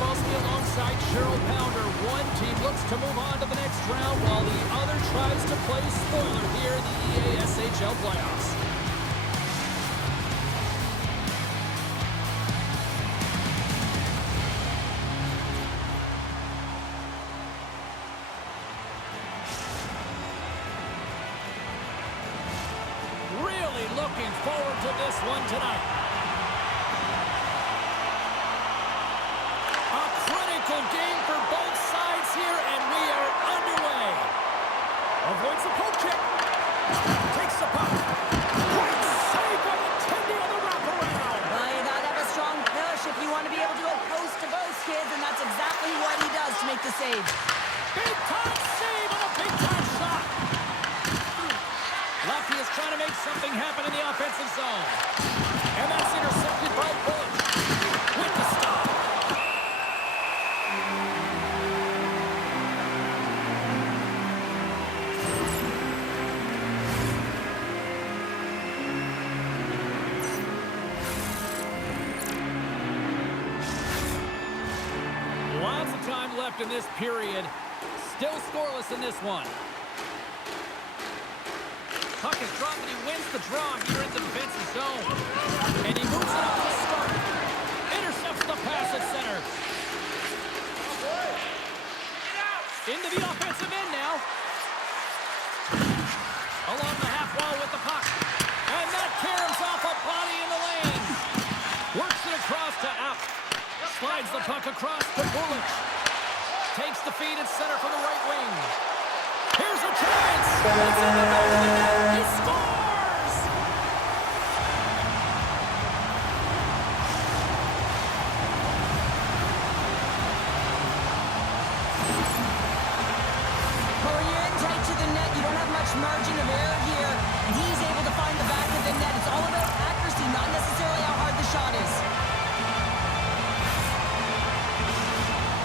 alongside Cheryl Pounder. One team looks to move on to the next round while the other tries to play spoiler here in the EASHL playoffs. Really looking forward to this one tonight. Game for both sides here, and we are underway. Avoids the poke check. Takes the puck. Great save by the Tendy on the wraparound. Well, you gotta have a strong push if you want to be able to go coast to coast, kids, and that's exactly what he does to make the save. Big time save on a big time shot. Lefty is trying to make something happen in the offensive zone. And that's intercepted by Bush with the stop. Lots of time left in this period. Still scoreless in this one. Puck is dropped and he wins the draw here in the defensive zone. And he moves it up to start. Intercepts the pass at center. Into the offensive end now. Along the half wall with the puck. And that caroms off a body in the lane. Works it across to App. Slides the puck across to Bullock. Takes the feed at center for the right wing. Here's a chance. It's in the back of the net. He scores! Well, when you're in tight to the net, you don't have much margin of error here. And he's able to find the back of the net. It's all about accuracy, not necessarily how hard the shot is.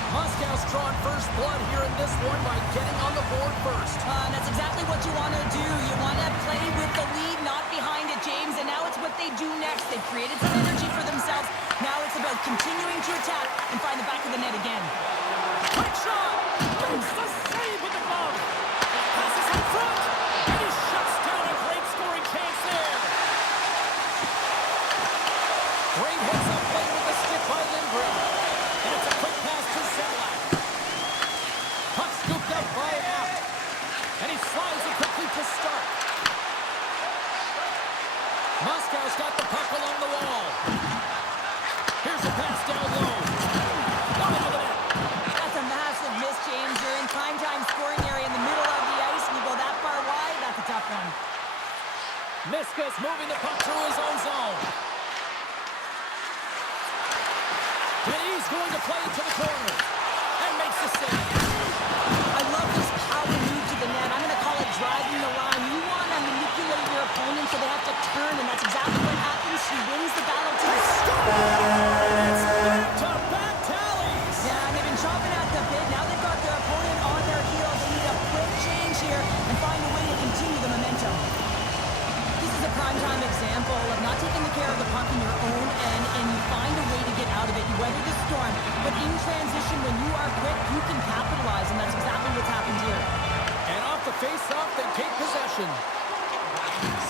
Moscow's drawn first blood here in this one by getting on the board first. That's exactly what you want to do. You want to play with the lead, not behind it, James. And now it's what they do next. They've created some energy for themselves. Now it's about continuing to attack and find the back of the net again. Quick shot! Makes the save with the glove. Passes in front. And he shuts down a great scoring chance there. Great hits up play with the stick by Lindgren. And it's a quick pass to Sedlak. Puck scooped up by App. And he slides it quickly to start. Moscow's got the puck along the wall. Here's a pass down low. Into the net. That's a massive miss, James. You're in prime-time scoring area in the middle of the ice, and you go that far wide, that's a tough one. Miska's moving the puck through his own zone. And he's going to play it to the corner. And makes the save. I love this power move to the net. I'm going to call it driving the line. You want to manipulate your opponent so they have to turn, and that's exactly what happens. He wins the battle to the start. It's back-to-back tallies. Yeah, and they've been chopping at the bit. Now they've got their opponent on their heels. They need a quick change here and find a way to continue the momentum. This is a prime-time example of not taking the care of the puck in your own end, and you find a way to get out of it. You weather the storm, but in transition, when you are quick, you can capitalize, and that's exactly what's happened here. And off the face-off, they take possession.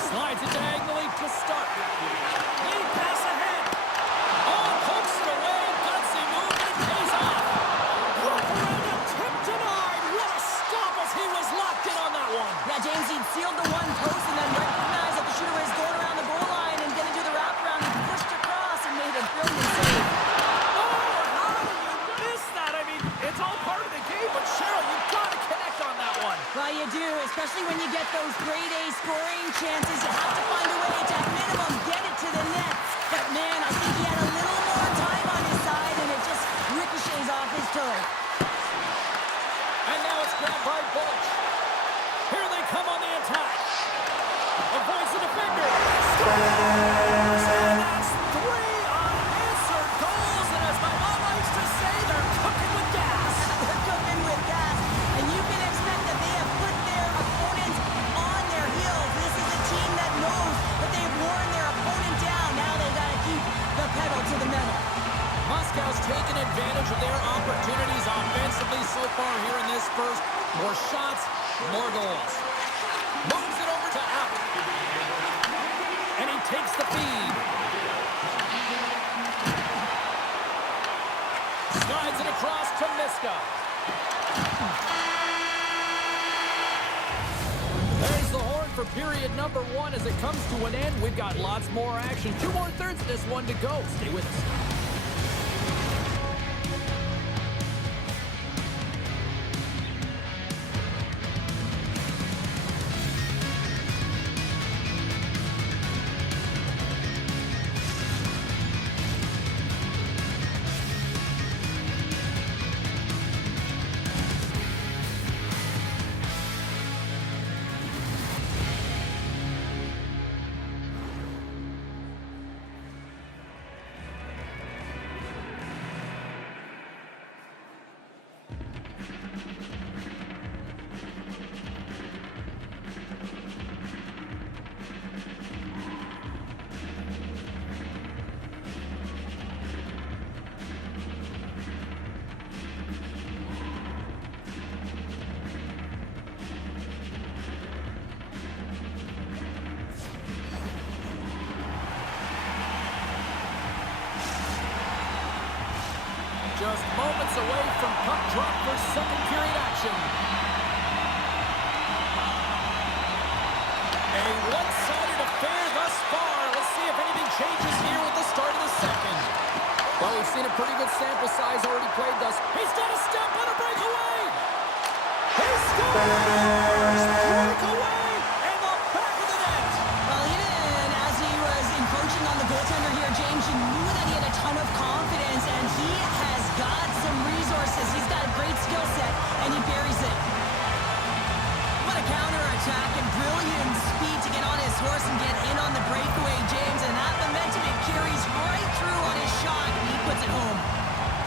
Slides it diagonally to start. Lead pass ahead. Oh, pokes it away. Gutsy move, and it pays off. Wrap around a tip denied. What a stop as he was locked in on that one. Yeah, James, he'd sealed the one post and then recognized that the shooter was going around the goal line and going to do the wraparound. He pushed across and made a brilliant save. Oh, how do you miss that? I mean, it's all part of the game, but Cheryl, you've got to connect on that one. Well, you do, especially when you get those grade A scoring chances. You have to find a way to, at minimum, get it to the net. But, man, I think he had a little more time on his side, and it just ricochets off his toe. And now it's grabbed by Bullock. Here they come on the attack. Avoids the defender. Scores! And that's 3 unanswered goals. And as my mom likes to say, they're cooking with gas. They're cooking with gas. And you can expect that they have put their opponents on their heels. This is a team that knows that they've worn their opponent down. Now they've got to keep the pedal Moscow's taken advantage of their opportunities offensively so far here in this first. More shots, more goals. Moves it over to Apple. And he takes the feed. Slides it across to Miska. There's the horn for period number 1 as it comes to an end. We've got lots more action. 2 more thirds of this one to go. Stay with us. Just moments away from puck drop for second period action. A one-sided affair thus far. Let's see if anything changes here with the start of the second. Well, we've seen a pretty good sample size already played thus. He's got a step on a breakaway. He scores! Breakaway and the back of the net. Well, even as he was encroaching on the goaltender here, James, you knew that he had a ton of confidence, and he has got some resources. He's got a great skill set, and he buries it. What a counterattack and brilliant speed to get on his horse and get in on the breakaway, James, and that momentum it carries right through on his shot, and he puts it home.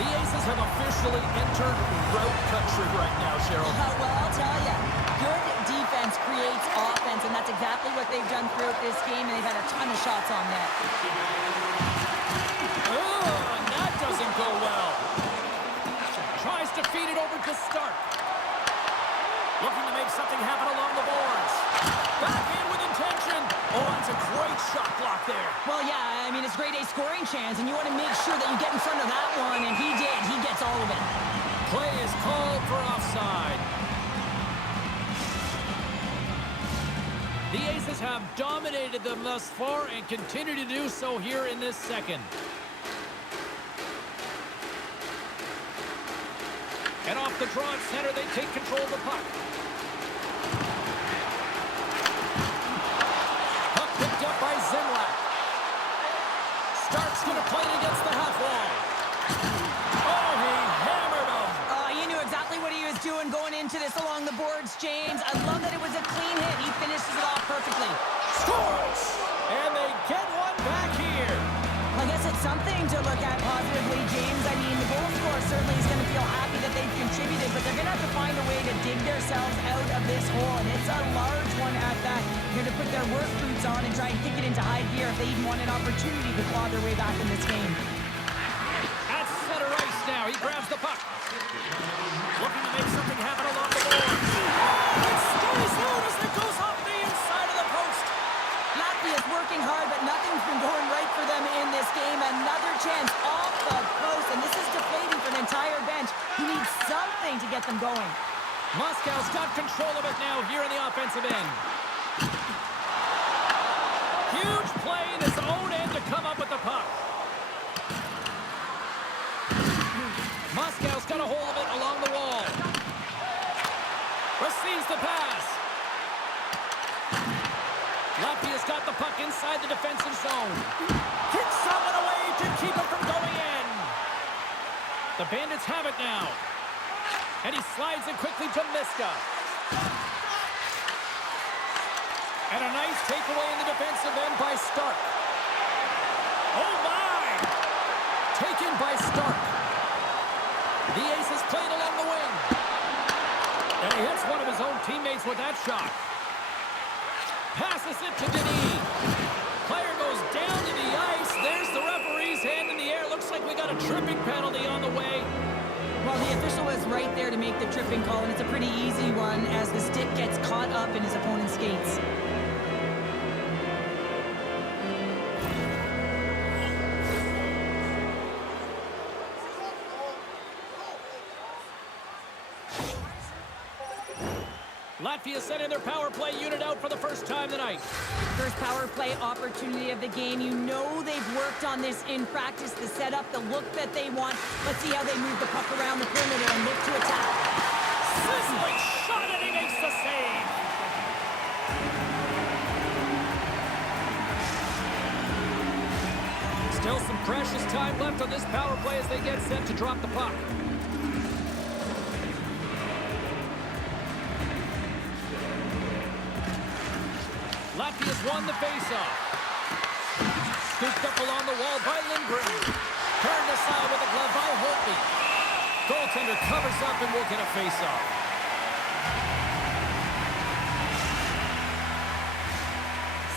The Aces have officially entered road country right now, Cheryl. Well, I'll tell you, good defense creates offense, and that's exactly what they've done throughout this game, and they've had a ton of shots on net. Oh, and that doesn't go well. Tries to feed it over to Stark. Looking to make something happen along the boards. Back in with intention. Oh, that's a great shot block there. Well, yeah, I mean, it's grade A scoring chance, and you want to make sure that you get in front of that one, and he did. He gets all of it. Play is called for offside. The Aces have dominated them thus far and continue to do so here in this second. And off the draw at center, they take control of the puck. Puck picked up by Zimlak. Stark's going to play it against the half wall. Oh, he hammered him. You knew exactly what he was doing going into this along the boards, James. I love that it was a clean hit. He finishes it off perfectly. Scores! And they get one back here. I guess it's something to look at positively, James. I mean, the goal scorer certainly is going to feel happy that they've contributed, but they're going to have to find a way to dig themselves out of this hole, and it's a large one at that. They're going to put their work boots on and try and kick it into high gear if they even want an opportunity to claw their way back in this game. At center ice now, he grabs the puck. Looking to make something happen along the boards. Oh, it stays out as it goes off the inside of the post. Latvia's working hard, but nothing's been going right for them in this game. Another chance off the post, and this is deflating for the entire bench, who needs something to get them going. Moscow's got control of it now here in the offensive end. Huge play in his own end to come up with the puck. Moscow's got a hold of it along the wall. Receives the pass. Latvia's got the puck inside the defensive zone. Kicks someone away to keep it from going in. The Bandits have it now. And he slides it quickly to Miska. And a nice takeaway in the defensive end by Stark. Oh my! Taken by Stark. The Aces played along the wing. And he hits one of his own teammates with that shot. Passes it to Denis. Player goes down to the ice. There's the referee's hand in the air. Looks like we we got a tripping penalty on the way. Well, the official was right there to make the tripping call, and it's a pretty easy one as the stick gets caught up in his opponent's skates. Latvia sending their power play unit out for the first time tonight. First power play opportunity of the game. You know they've worked on this in practice, the setup, the look that they want. Let's see how they move the puck around the perimeter and look to attack. Sizzling shot, and he makes the save. Still some precious time left on this power play as they get set to drop the puck. Latvia's won the faceoff. Scooped up along the wall by Lindgren. Turned aside with a glove by Holtby. Goaltender covers up and will get a faceoff.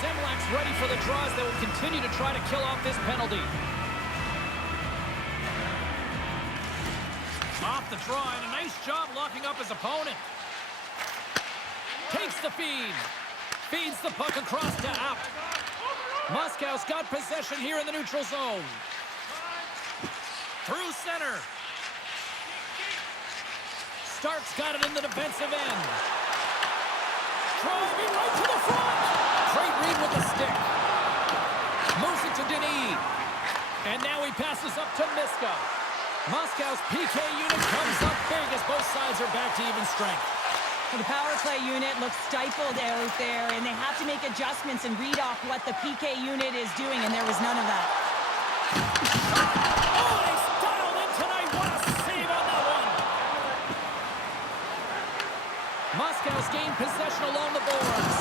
Semlak's ready for the draws that will continue to try to kill off this penalty. Off the draw, and a nice job locking up his opponent. Takes the feed. Feeds the puck across to App. Moscow's got possession here in the neutral zone. Through center. Stark's got it in the defensive end. Driving right to the front. Great read with the stick. Moves it to Denis. And now he passes up to Miska. Moscow's PK unit comes up big as both sides are back to even strength. The power play unit looks stifled out there, and they have to make adjustments and read off what the PK unit is doing, and there was none of that. Oh, they styled in tonight. What a save on that one. Moscow's gained possession along the boards.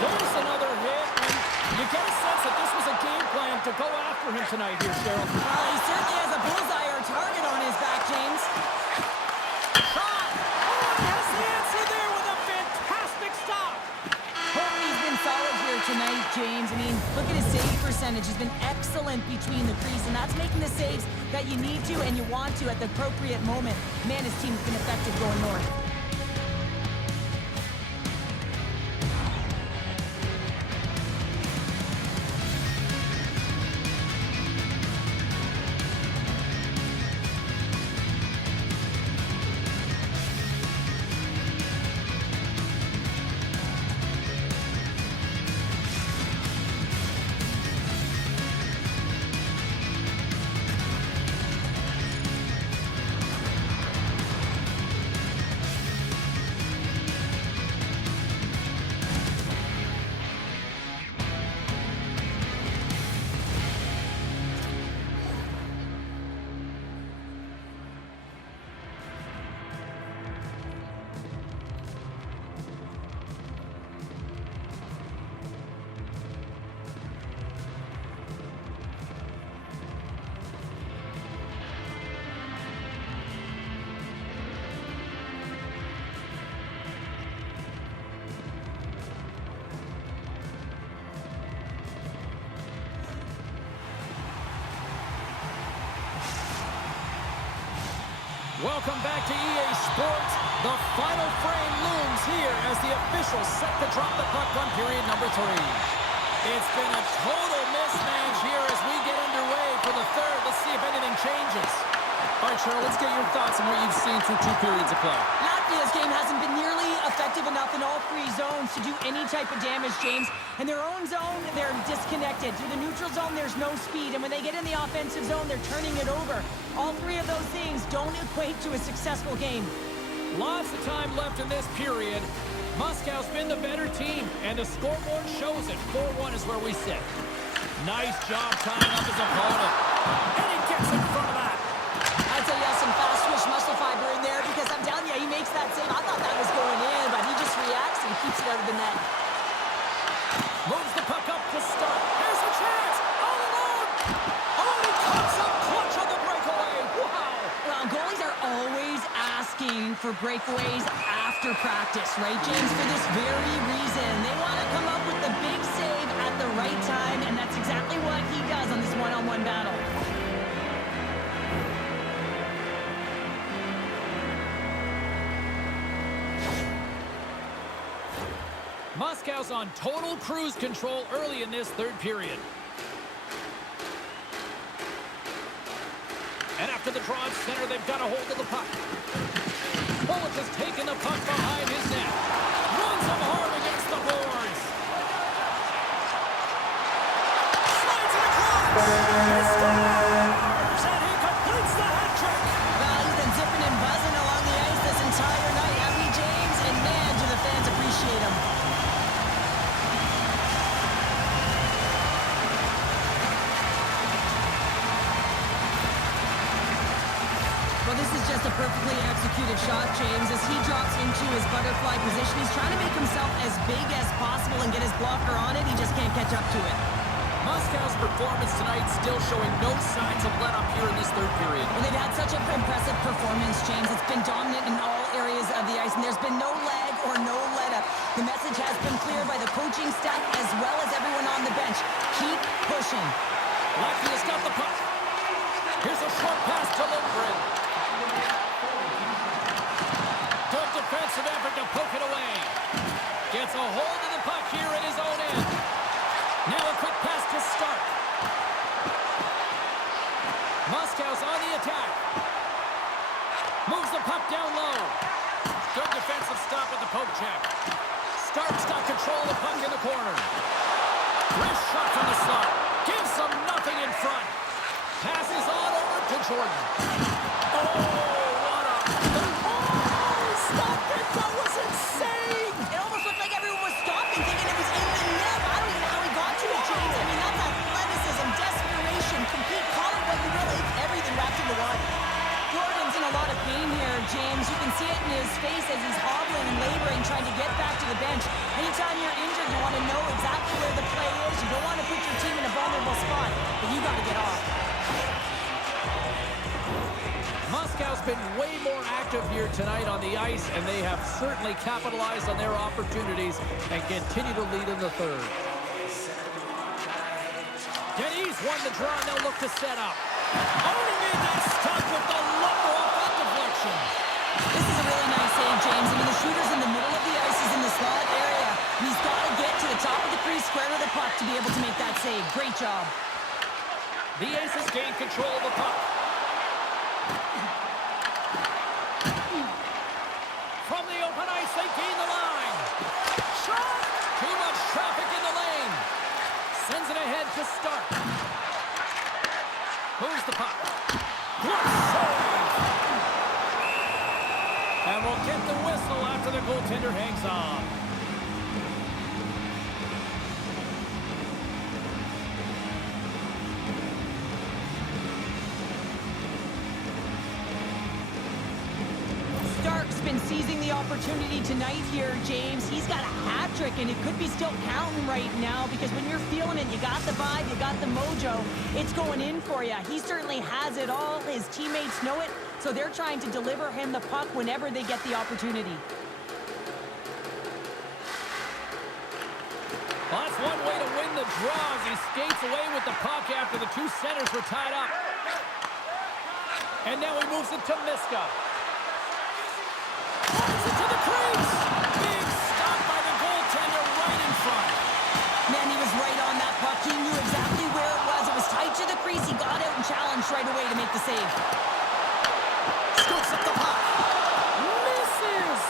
There's another hit, and you get a sense that this was a game plan to go after him tonight here, Cheryl. Well, he certainly has a bullseye or target on his back, James. Tonight, James. I mean, look at his save percentage. He's been excellent between the crease, and that's making the saves that you need to and you want to at the appropriate moment. Man, his team's been effective going north. Welcome back to EA Sports. The final frame looms here as the officials set to drop the puck on period number 3. It's been a total mismatch here as we get underway for the third. Let's see if anything changes. All right, Cheryl, let's get your thoughts on what you've seen through 2 periods of play. Latvia's game hasn't been nearly effective enough in all 3 zones to do any type of damage, James. In their own zone, they're disconnected. Through the neutral zone, there's no speed. And when they get in the offensive zone, they're turning it over. All 3 of those things don't equate to a successful game. Lots of time left in this period. Moscow's been the better team, and the scoreboard shows it. 4-1 is where we sit. Nice job tying up his opponent. And he gets in front of that. I'd say he has some fast twitch muscle fiber in there because I'm telling you, he makes that save. I thought that was going in, but he just reacts and keeps it out of the net. Moves the puck up to Stark. Here's a chance. All alone. Oh, he comes up clutch on the breakaway. Wow. Well, goalies are always asking for breakaways after practice, right, James? For this very reason. They want to come up with the big save at the right time, and that's exactly what he does on this one-on-one battle. Moscow's on total cruise control early in this third period. And after the draw at center, they've got a hold of the puck. Bullock has taken the puck behind his net. Runs him hard against the boards. Slides it across. He scores! And he completes the hat trick. Well, he's been zipping and buzzing along the ice this entire night, hasn't he, James? And man, do the fans appreciate him. Well, this is just a perfectly executed shot, James. As he drops into his butterfly position, he's trying to make himself as big as possible and get his blocker on it. He just can't catch up to it. Moscow's performance tonight still showing no signs of let-up here in this third period. Well, they've had such an impressive performance, James. It's been dominant in all areas of the ice, and there's been no lag or no let-up. The message has been clear by the coaching staff as well as everyone on the bench. Keep pushing. Latvia's got the puck. Here's a short pass to Lindgren. Good defensive effort to poke it away. Gets a hold of the puck here at his own end. Now a quick pass to Stark. Moscow's on the attack. Moves the puck down low. Good defensive stop at the poke check. Stark's got control of the puck in the corner. Wrist shot from the slot. Gives them nothing in front. Passes on over to Jordan. Oh, what a... Oh, stop it! That was insane! It almost looked like everyone was stopping, thinking it was in the net. I don't even know how he got to it, James. I mean, that's athleticism, desperation, complete, call it what you really, everything wrapped into one. Jordan's in a lot of pain here, James. You can see it in his face as he's hobbling and laboring, trying to get back to the bench. Anytime you're injured, you want to know exactly where the play is. You don't want to put your team in a vulnerable spot, but you got to get off. Moscow's been way more active here tonight on the ice, and they have certainly capitalized on their opportunities and continue to lead in the third. Denny's won the draw, and they'll look to set up. Owning it, they stuck with the lumber off that deflection. This is a really nice save, James. I mean, the shooter's in the middle of the ice. He's in the slot area. And he's got to get to the top of the crease, square to the puck to be able to make that save. Great job. The Aces gain control of the puck. From the open ice, they gain the line. Shot! Too much traffic in the lane. Sends it ahead to Stark. Moves the puck. What save! And we'll get the whistle after the goaltender hangs on. Stark's been seizing the opportunity tonight here, James. He's got a hat trick, and it could be still counting right now because when you're feeling it, you got the vibe, you got the mojo, it's going in for you. He certainly has it all. His teammates know it, so they're trying to deliver him the puck whenever they get the opportunity. Well, that's one way to win the draw as he skates away with the puck after the two centers were tied up. And now he moves it to Miska. Runs it to the crease. Big stop by the goaltender right in front. Man, he was right on that puck. He knew exactly where it was. It was tight to the crease. He got out and challenged right away to make the save. Scoops up the puck. Misses.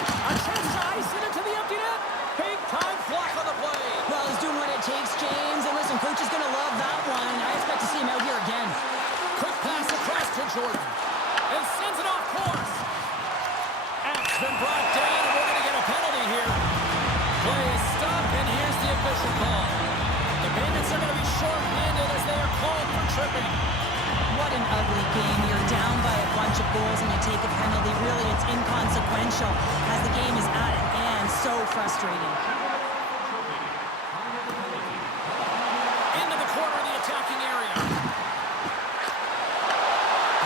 A chance to ice it into the empty net. Big time block on the play. Well, he's doing what it takes, James. And listen, coach is going to love that one. I expect to see him out here again. Quick pass across to Jordan. And sends it off course. App's been brought down, and we're going to get a penalty here. Play is stopped, and here's the official call. The Bandits are going to be short-handed as they are called for tripping. What an ugly game. You're down by a bunch of goals and you take a penalty. Really, it's inconsequential as the game is at an end. So frustrating. Into the corner of the attacking area.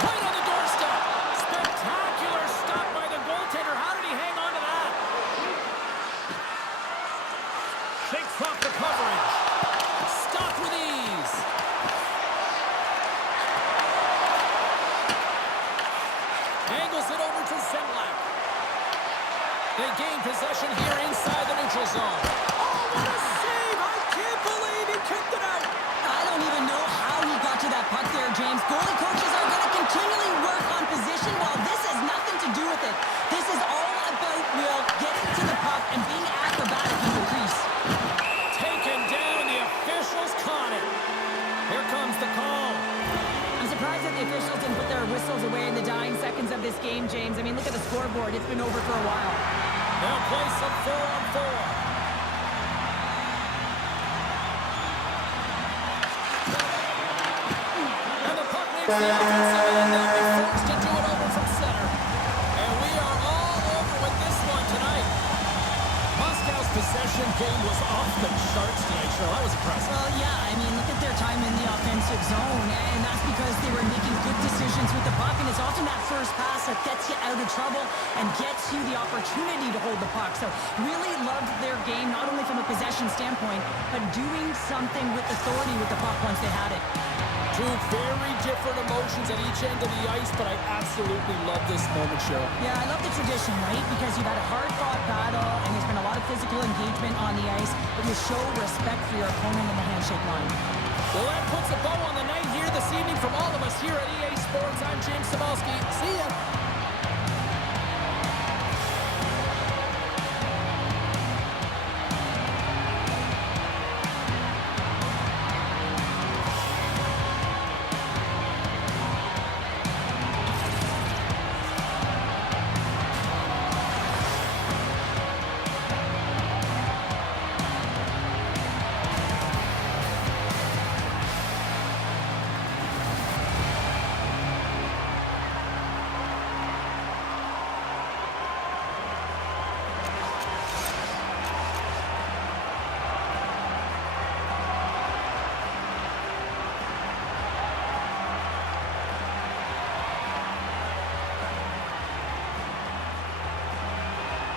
Right on the doorstep. Spectacular stop by the goaltender. How did he hang on to that? Shakes off the coverage. Stopped with ease. Angles it over to Zemlak. They gain possession here inside the neutral zone. Oh, what a save! I can't believe he kicked it out. I don't even know how he got to that puck there, James. Goalie coaches are going to continually work on position while this has nothing to do with it. This is all about Will getting to the puck and being acrobatic in the crease. Taken down, the officials caught it. Here comes the call. I'm surprised that the officials didn't put their whistles away in the dying seconds of this game, James. I mean, look at the scoreboard. It's been over for a while. They'll play some 4-on-4. And the puck makes the offensive end. They'll be forced to do it over from center. And we are all over with this one tonight. Moscow's possession game was off the charts tonight, Cheryl. That was impressive. Well, yeah, I mean, look at their time in the offensive zone, and that's because they were making good decisions with the puck, and it's often that first pass that gets you out of trouble and gets you the opportunity to hold the puck. So really loved their game, not only from a possession standpoint, but doing something with authority with the puck once they had it. Two very different emotions at each end of the ice, but I absolutely love this moment, Cheryl. Yeah, I love the tradition, right? Because you've had a hard-fought battle, and there's been a lot of physical engagement on the ice, but you show respect for your opponent in the handshake line. Well, that puts a bow on the night here this evening from all of us here at EA Sports. I'm James Cybulski. See ya.